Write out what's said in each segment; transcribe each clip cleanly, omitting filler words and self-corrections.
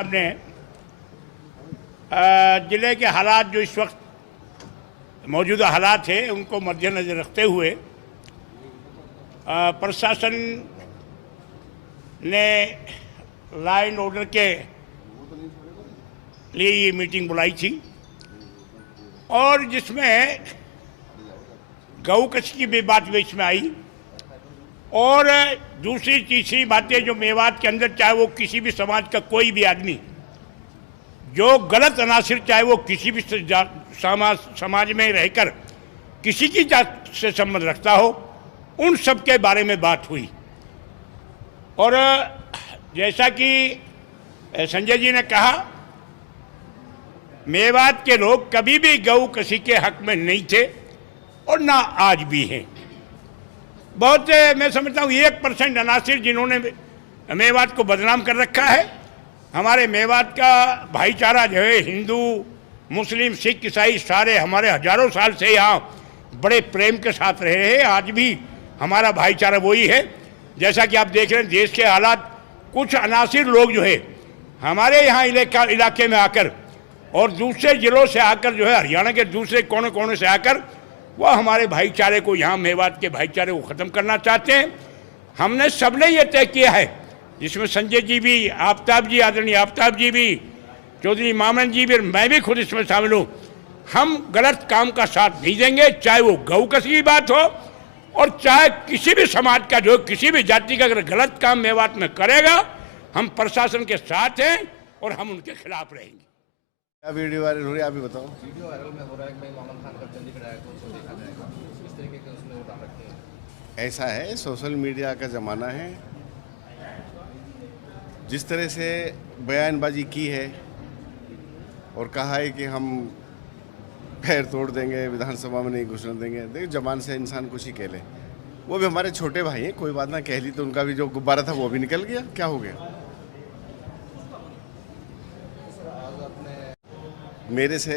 आपने जिले के हालात जो इस वक्त मौजूदा हालात है उनको मद्देनज़र रखते हुए प्रशासन ने लॉ एंड ऑर्डर के लिए ये मीटिंग बुलाई थी और जिसमें गऊ कस की भी बात बीच में आई और दूसरी तीसरी बातें जो मेवात के अंदर चाहे वो किसी भी समाज का कोई भी आदमी जो गलत अनासिर चाहे वो किसी भी समाज में रहकर किसी की जात से संबंध रखता हो उन सब के बारे में बात हुई। और जैसा कि संजय जी ने कहा, मेवात के लोग कभी भी गऊ कसी के हक में नहीं थे और ना आज भी हैं। बहुत मैं समझता हूँ 1% अनासिर जिन्होंने मेवात को बदनाम कर रखा है। हमारे मेवात का भाईचारा जो है हिंदू मुस्लिम सिख ईसाई सारे हमारे हजारों साल से यहाँ बड़े प्रेम के साथ रहे हैं। आज भी हमारा भाईचारा वही है। जैसा कि आप देख रहे हैं देश के हालात, कुछ अनासिर लोग जो है हमारे यहाँ इलाके में आकर और दूसरे ज़िलों से आकर जो है हरियाणा के दूसरे कोने कोने से आकर वह हमारे भाईचारे को यहाँ मेवात के भाईचारे को ख़त्म करना चाहते हैं। हमने सबने ये तय किया है, जिसमें संजय जी भी, आफ्ताब जी, आदरणीय आफ्ताब जी भी, चौधरी मामन जी भी, मैं भी खुद इसमें शामिल हूँ। हम गलत काम का साथ नहीं देंगे, चाहे वो गऊ कसी की बात हो और चाहे किसी भी समाज का जो किसी भी जाति का अगर गलत काम मेवात में करेगा, हम प्रशासन के साथ हैं और हम उनके खिलाफ रहेंगे। क्या वीडियो वायरल हो रही है, आप ही बताओ। वीडियो वायरल में हो रहा है कि मोहम्मद खान का चंडीगढ़ आया तो उसको देखा जाएगा, इस तरीके के उसमें वो डाल रखे हैं। ऐसा है, सोशल मीडिया का ज़माना है। जिस तरह से बयानबाजी की है और कहा है कि हम पैर तोड़ देंगे, विधानसभा में नहीं घुसने देंगे। देखिए, जबान से इंसान कुछ ही कह ले। वो भी हमारे छोटे भाई हैं, कोई बात ना कह ली तो उनका भी जो गुब्बारा था वो भी निकल गया, क्या हो गया। मेरे से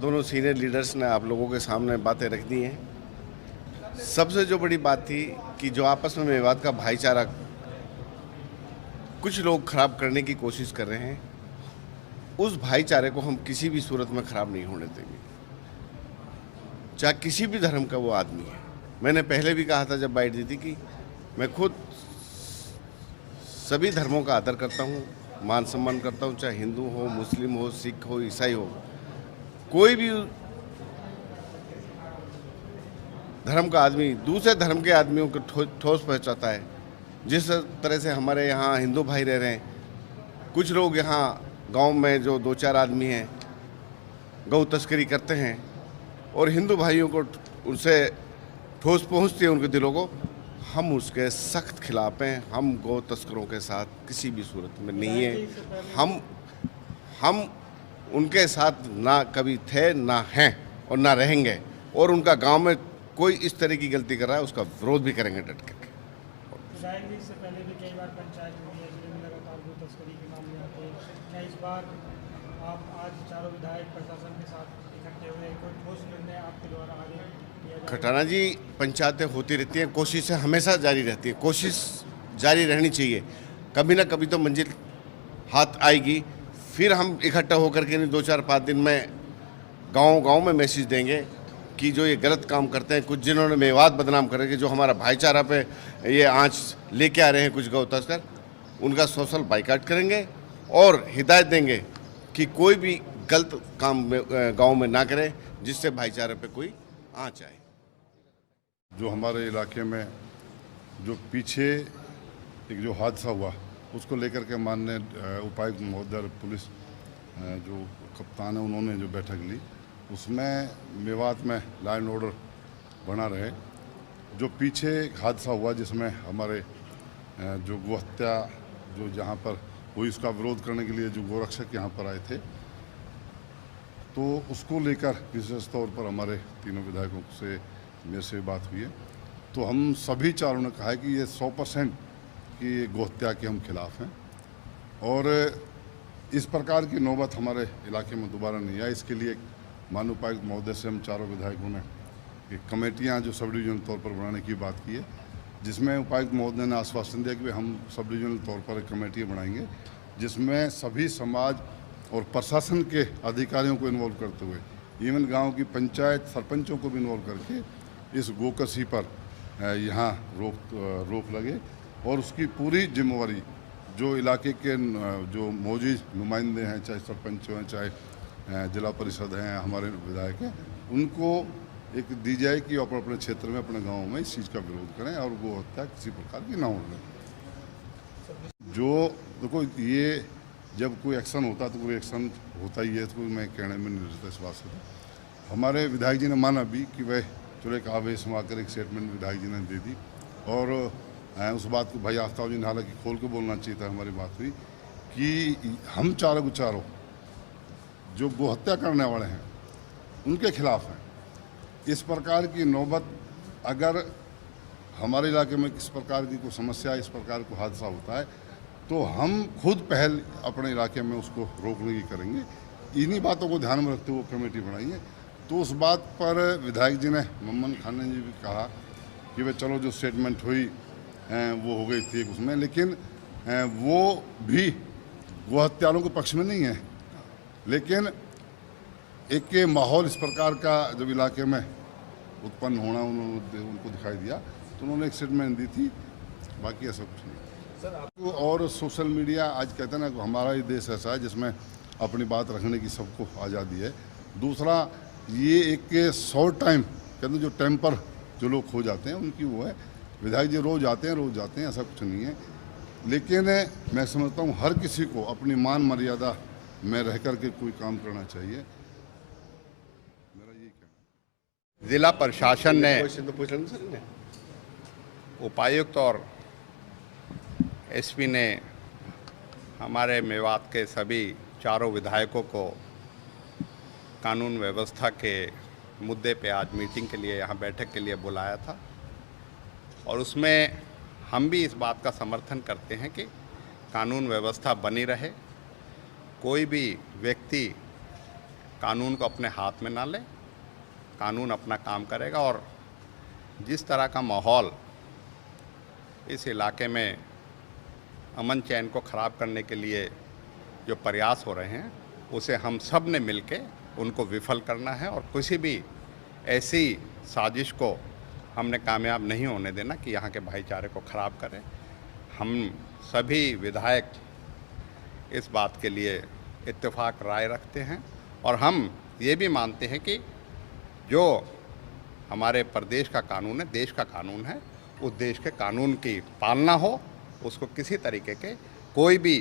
दोनों सीनियर लीडर्स ने आप लोगों के सामने बातें रख दी हैं। सबसे जो बड़ी बात थी कि जो आपस में मेवात का भाईचारा कुछ लोग खराब करने की कोशिश कर रहे हैं, उस भाईचारे को हम किसी भी सूरत में खराब नहीं होने देंगे, चाहे किसी भी धर्म का वो आदमी है। मैंने पहले भी कहा था जब बाइट दी थी कि मैं खुद सभी धर्मों का आदर करता हूँ, मान सम्मान करता हूँ, चाहे हिंदू हो, मुस्लिम हो, सिख हो, ईसाई हो। कोई भी धर्म का आदमी दूसरे धर्म के आदमियों को ठोस पहुँचाता है। जिस तरह से हमारे यहाँ हिंदू भाई रह रहे हैं, कुछ लोग यहाँ गांव में जो 2-4 आदमी हैं गौ तस्करी करते हैं और हिंदू भाइयों को उनसे ठोस पहुँचती है उनके दिलों को, हम उसके सख्त खिलाफ हैं। हम गौ तस्करों के साथ किसी भी सूरत में नहीं है। हम उनके साथ ना कभी थे, ना हैं और ना रहेंगे। और उनका गांव में कोई इस तरह की गलती कर रहा है उसका विरोध भी करेंगे डट के। इससे पहले भी कई बार पंचायत में लगातार गौ तस्करी के मामले आते हैं। क्या इस बार आप आज चारों विधायक प्रशासन के साथ इकट्ठे हुए, कोई ठोस निर्णय आपके द्वारा आगे किया जाए? खटाना जी, पंचायतें होती रहती हैं, कोशिशें हमेशा जारी रहती है, कोशिश जारी रहनी चाहिए। कभी ना कभी तो मंजिल हाथ आएगी, फिर हम इकट्ठा होकर के 2-4-5 दिन में गांव में मैसेज देंगे कि जो ये गलत काम करते हैं, कुछ जिन्होंने मेवात बदनाम करेंगे, जो हमारा भाईचारा पे ये आंच लेके आ रहे हैं कुछ गौ तस्कर, उनका सोशल बाइकाट करेंगे और हिदायत देंगे कि कोई भी गलत काम गांव में ना करें जिससे भाईचारे पे कोई आंच आए। जो हमारे इलाके में जो पीछे एक जो हादसा हुआ उसको लेकर के माननीय उपायुक्त महोदय, पुलिस जो कप्तान है, उन्होंने जो बैठक ली उसमें मेवात में लॉ एंड ऑर्डर बना रहे। जो पीछे एक हादसा हुआ जिसमें हमारे जो गोहत्या जो जहाँ पर हुई उसका विरोध करने के लिए जो गोरक्षक यहाँ पर आए थे, तो उसको लेकर विशेष तौर पर हमारे तीनों विधायकों से मेरे से बात हुई है। तो हम सभी चारों ने कहा है कि ये 100% की गोहत्या के हम खिलाफ हैं और इस प्रकार की नौबत हमारे इलाके में दोबारा नहीं आए। इसके लिए माननीय उपायुक्त महोदय से हम चारों विधायकों ने एक कमेटियां जो सब डिविजनल तौर पर बनाने की बात की है, जिसमें उपायुक्त महोदय ने आश्वासन दिया कि हम सब डिविजनल तौर पर एक कमेटियाँ बनाएंगे जिसमें सभी समाज और प्रशासन के अधिकारियों को इन्वॉल्व करते हुए इवन गांव की पंचायत सरपंचों को भी इन्वॉल्व करके इस गोकशी पर यहाँ रोक लगे और उसकी पूरी जिम्मेवारी जो इलाके के जो मौजूद नुमाइंदे हैं, चाहे सरपंच हैं, चाहे जिला परिषद हैं, हमारे विधायक हैं, उनको एक दी जाए कि अपने अपने क्षेत्र में, अपने गाँव में इस चीज़ का विरोध करें और गो हत्या किसी प्रकार की ना होने। जो देखो, ये जब कोई एक्शन होता है तो कोई एक्शन होता ही है, तो मैं कहने में नहीं रहता इस बात से। हमारे विधायक जी ने माना भी कि वह चलो एक आवेश में आकर एक स्टेटमेंट विधायक जी ने दे दी और उस बात को भाई आफ्ताब जी ने हालांकि खोल के बोलना चाहिए था, हमारी बात हुई कि हम चारों जो गो हत्या करने वाले हैं उनके खिलाफ हैं। इस प्रकार की नौबत अगर हमारे इलाके में किस प्रकार की कोई समस्या, इस प्रकार को हादसा होता है तो हम खुद पहल अपने इलाके में उसको रोकने की करेंगे। इन्हीं बातों को ध्यान में रखते हुए कमेटी बनाई है। तो उस बात पर विधायक जी ने, मोहम्मद खान जी भी कहा कि वे चलो जो स्टेटमेंट हुई वो हो गई थी उसमें, लेकिन वो भी वो हत्यारों के पक्ष में नहीं है। लेकिन एक माहौल इस प्रकार का जब इलाके में उत्पन्न होना उनको दिखाई दिया तो उन्होंने एक स्टेटमेंट दी थी, बाकी ऐसा कुछ नहीं। सर आप और सोशल मीडिया आज कहते हैं ना, हमारा ही देश ऐसा है जिसमें अपनी बात रखने की सबको आज़ादी है। दूसरा, ये एक शॉर्ट टाइम कहते हैं जो टेम्पर जो लोग खो जाते हैं उनकी वो है। विधायक जी रोज़ आते हैं, ऐसा कुछ नहीं है। लेकिन मैं समझता हूँ हर किसी को अपनी मान मर्यादा में रह कर के कोई काम करना चाहिए। मेरा यही कहना। जिला प्रशासन ने, उपायुक्त और एसपी ने हमारे मेवात के सभी चारों विधायकों को कानून व्यवस्था के मुद्दे पे आज मीटिंग के लिए, यहाँ बैठक के लिए बुलाया था और उसमें हम भी इस बात का समर्थन करते हैं कि कानून व्यवस्था बनी रहे, कोई भी व्यक्ति कानून को अपने हाथ में ना ले, कानून अपना काम करेगा। और जिस तरह का माहौल इस इलाके में अमन चैन को ख़राब करने के लिए जो प्रयास हो रहे हैं उसे हम सब ने मिलके उनको विफल करना है और किसी भी ऐसी साजिश को हमने कामयाब नहीं होने देना कि यहाँ के भाईचारे को ख़राब करें। हम सभी विधायक इस बात के लिए इत्तेफाक राय रखते हैं और हम ये भी मानते हैं कि जो हमारे प्रदेश का कानून है, देश का कानून है, उस देश के कानून की पालना हो, उसको किसी तरीके के कोई भी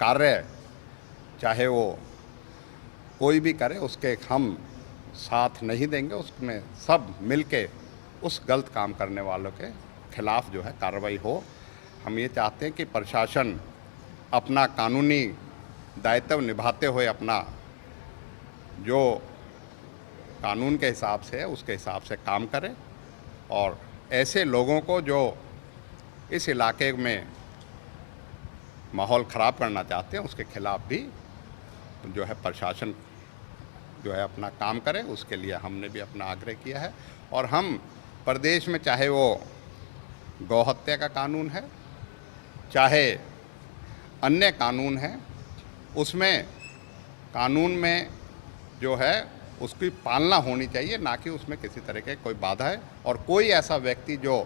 कार्य चाहे वो कोई भी करे उसके हम साथ नहीं देंगे। उसमें सब मिलके उस गलत काम करने वालों के खिलाफ जो है कार्रवाई हो। हम ये चाहते हैं कि प्रशासन अपना कानूनी दायित्व निभाते हुए अपना जो कानून के हिसाब से है उसके हिसाब से काम करे और ऐसे लोगों को जो इस इलाके में माहौल ख़राब करना चाहते हैं उसके खिलाफ भी जो है प्रशासन जो है अपना काम करे। उसके लिए हमने भी अपना आग्रह किया है और हम प्रदेश में चाहे वो गौ हत्या का कानून है, चाहे अन्य कानून है, उसमें कानून में जो है उसकी पालना होनी चाहिए, ना कि उसमें किसी तरह के कोई बाधा है। और कोई ऐसा व्यक्ति जो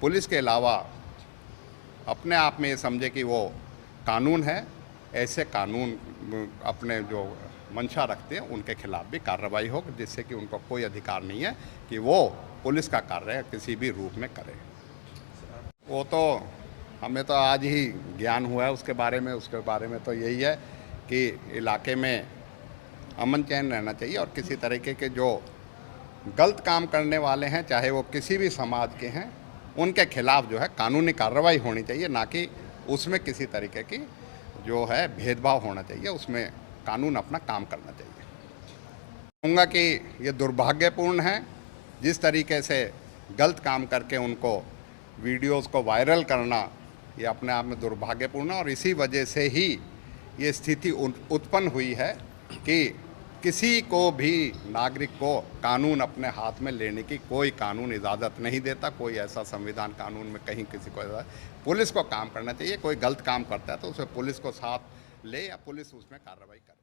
पुलिस के अलावा अपने आप में ये समझे कि वो कानून है, ऐसे कानून अपने जो मंशा रखते हैं उनके खिलाफ भी कार्रवाई हो, जिससे कि उनको कोई अधिकार नहीं है कि वो पुलिस का कार्य किसी भी रूप में करे। वो तो हमें तो आज ही ज्ञान हुआ है उसके बारे में तो यही है कि इलाके में अमन चैन रहना चाहिए और किसी तरीके के जो गलत काम करने वाले हैं, चाहे वो किसी भी समाज के हैं, उनके खिलाफ जो है कानूनी कार्रवाई होनी चाहिए, ना कि उसमें किसी तरीके की जो है भेदभाव होना चाहिए। उसमें कानून अपना काम करना चाहिए। कहूँगा कि ये दुर्भाग्यपूर्ण है जिस तरीके से गलत काम करके उनको वीडियोस को वायरल करना, ये अपने आप में दुर्भाग्यपूर्ण है और इसी वजह से ही ये स्थिति उत्पन्न हुई है कि किसी को भी नागरिक को कानून अपने हाथ में लेने की कोई कानून इजाज़त नहीं देता। कोई ऐसा संविधान कानून में कहीं किसी को पुलिस को काम करना चाहिए। कोई गलत काम करता है तो उसे पुलिस को साथ ले या पुलिस उसमें कार्रवाई करे।